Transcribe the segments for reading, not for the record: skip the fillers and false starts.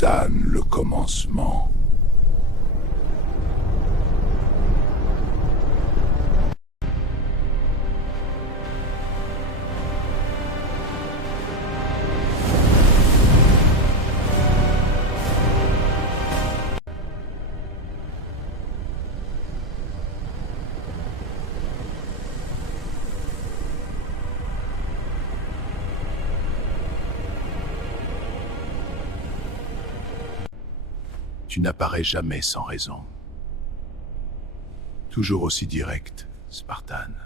Spartane, le commencement. Tu n'apparais jamais sans raison. Toujours aussi direct, Spartane.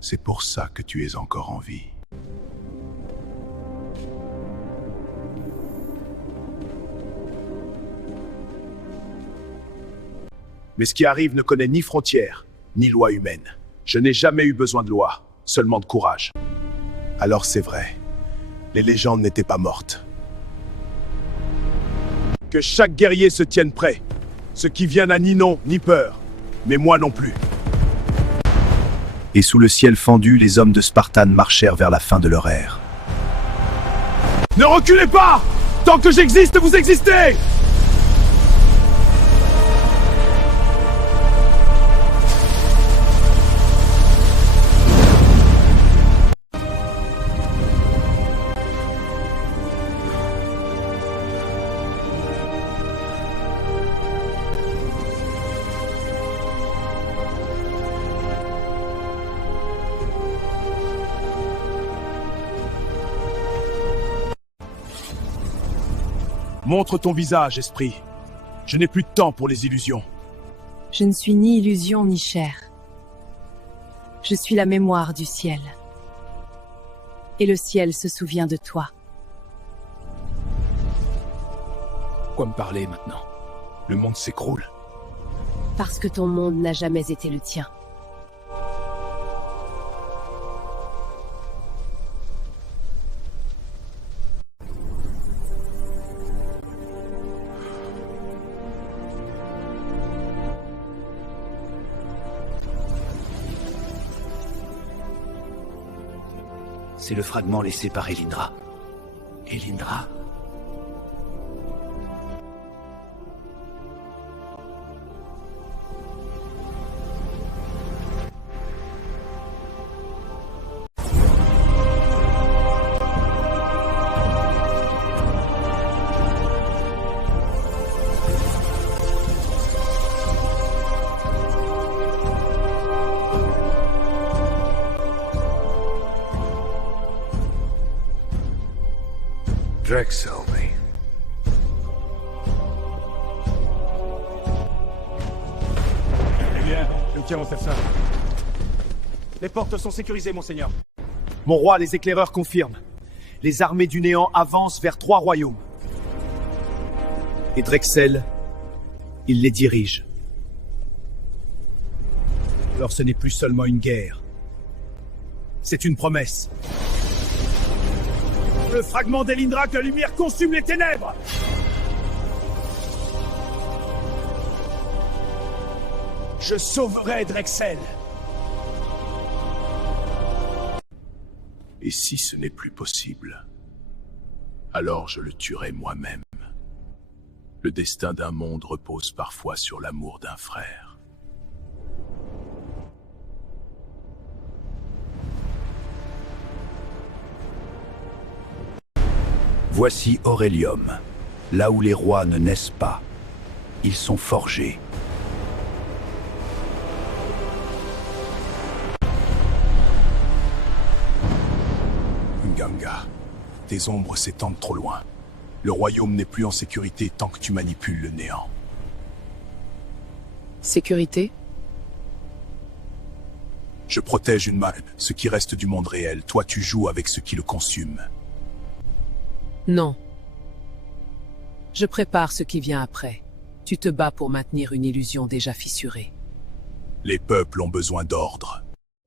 C'est pour ça que tu es encore en vie. Mais ce qui arrive ne connaît ni frontières, ni loi humaine. Je n'ai jamais eu besoin de loi, seulement de courage. Alors c'est vrai, les légendes n'étaient pas mortes. Que chaque guerrier se tienne prêt. Ce qui vient n'a ni nom, ni peur. Mais moi non plus. Et sous le ciel fendu, les hommes de Spartane marchèrent vers la fin de leur ère. Ne reculez pas! Tant que j'existe, vous existez! Montre ton visage, esprit. Je n'ai plus de temps pour les illusions. Je ne suis ni illusion ni chair. Je suis la mémoire du ciel. Et le ciel se souvient de toi. Quoi me parler maintenant? Le monde s'écroule. Parce que ton monde n'a jamais été le tien. C'est le fragment laissé par Elindra. Elindra? Drexelby. Eh bien, nous tirons faire ça. Les portes sont sécurisées, monseigneur. Mon roi, les éclaireurs confirment. Les armées du néant avancent vers 3 royaumes. Et Drexel, il les dirige. Alors ce n'est plus seulement une guerre. C'est une promesse. Le fragment d'Elindra, que la lumière consume les ténèbres! Je sauverai Drexel! Et si ce n'est plus possible, alors je le tuerai moi-même. Le destin d'un monde repose parfois sur l'amour d'un frère. Voici Aurelium, là où les rois ne naissent pas. Ils sont forgés. Ganga, tes ombres s'étendent trop loin. Le royaume n'est plus en sécurité tant que tu manipules le néant. Sécurité? Je protège une main, ce qui reste du monde réel. Toi, tu joues avec ce qui le consume. Non. Je prépare ce qui vient après. Tu te bats pour maintenir une illusion déjà fissurée. Les peuples ont besoin d'ordre.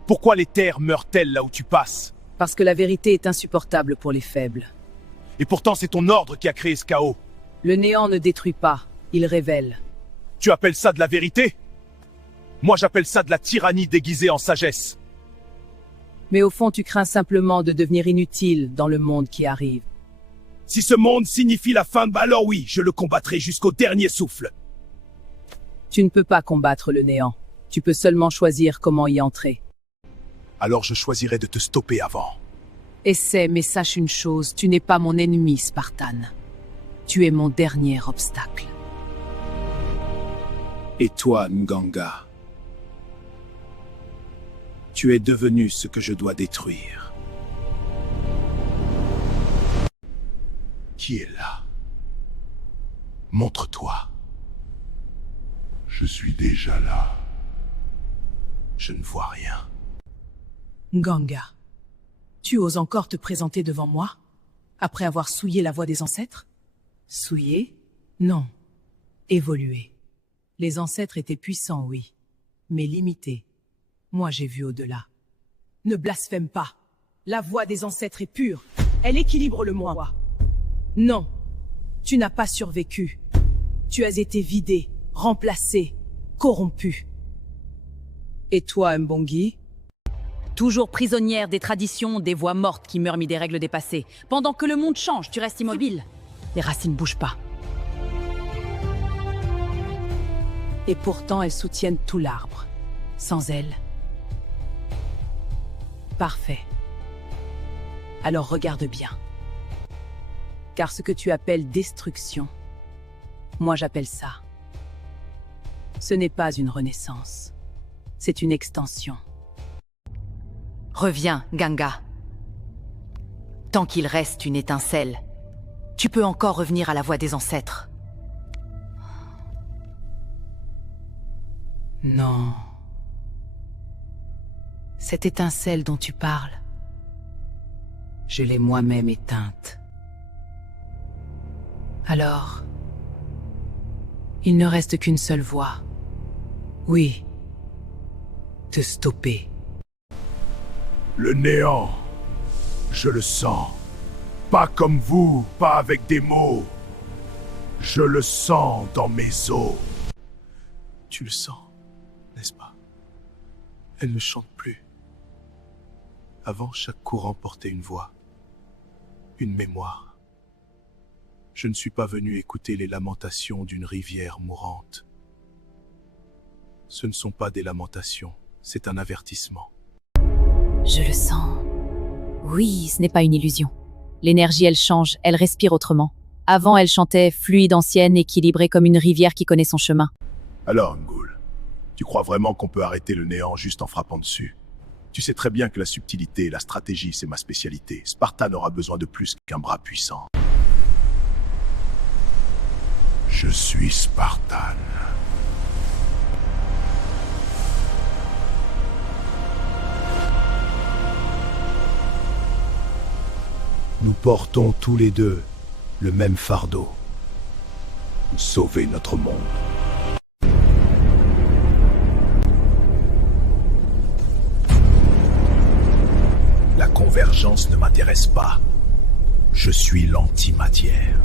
Pourquoi les terres meurent-elles là où tu passes? Parce que la vérité est insupportable pour les faibles. Et pourtant c'est ton ordre qui a créé ce chaos. Le néant ne détruit pas, il révèle. Tu appelles ça de la vérité? Moi j'appelle ça de la tyrannie déguisée en sagesse. Mais au fond tu crains simplement de devenir inutile dans le monde qui arrive. Si ce monde signifie la fin, alors oui, je le combattrai jusqu'au dernier souffle. Tu ne peux pas combattre le néant. Tu peux seulement choisir comment y entrer. Alors je choisirai de te stopper avant. Essaie, mais sache une chose, tu n'es pas mon ennemi, Spartan. Tu es mon dernier obstacle. Et toi, Nganga, tu es devenu ce que je dois détruire. Qui est là? Montre-toi. Je suis déjà là. Je ne vois rien. Nganga, tu oses encore te présenter devant moi? Après avoir souillé la voie des ancêtres? Souillé? Non. Évolué. Les ancêtres étaient puissants, oui, mais limités. Moi, j'ai vu au-delà. Ne blasphème pas. La voix des ancêtres est pure. Elle équilibre le moi. Non, tu n'as pas survécu. Tu as été vidé, remplacé, corrompu. Et toi, Mbongi? Toujours prisonnière des traditions, des voix mortes qui murmurent des règles dépassées. Pendant que le monde change, tu restes immobile. Les racines ne bougent pas. Et pourtant, elles soutiennent tout l'arbre. Sans elles. Parfait. Alors regarde bien. Car ce que tu appelles destruction, moi j'appelle ça. Ce n'est pas une renaissance. C'est une extension. Reviens, Ganga. Tant qu'il reste une étincelle, tu peux encore revenir à la voie des ancêtres. Non. Cette étincelle dont tu parles, je l'ai moi-même éteinte. Alors, il ne reste qu'une seule voie. Oui, te stopper. Le néant, je le sens. Pas comme vous, pas avec des mots. Je le sens dans mes os. Tu le sens, n'est-ce pas? Elle ne chante plus. Avant, chaque courant portait une voix, une mémoire. Je ne suis pas venu écouter les lamentations d'une rivière mourante. Ce ne sont pas des lamentations, c'est un avertissement. Je le sens. Oui, ce n'est pas une illusion. L'énergie, elle change, elle respire autrement. Avant, elle chantait fluide, ancienne, équilibrée comme une rivière qui connaît son chemin. Alors, Ngul, tu crois vraiment qu'on peut arrêter le néant juste en frappant dessus? Tu sais très bien que la subtilité et la stratégie, c'est ma spécialité. Spartan aura besoin de plus qu'un bras puissant. Je suis Spartan. Nous portons tous les deux le même fardeau. Sauver notre monde. La convergence ne m'intéresse pas. Je suis l'antimatière.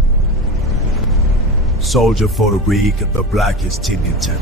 Soldier for the Greek, the black is Tinnington.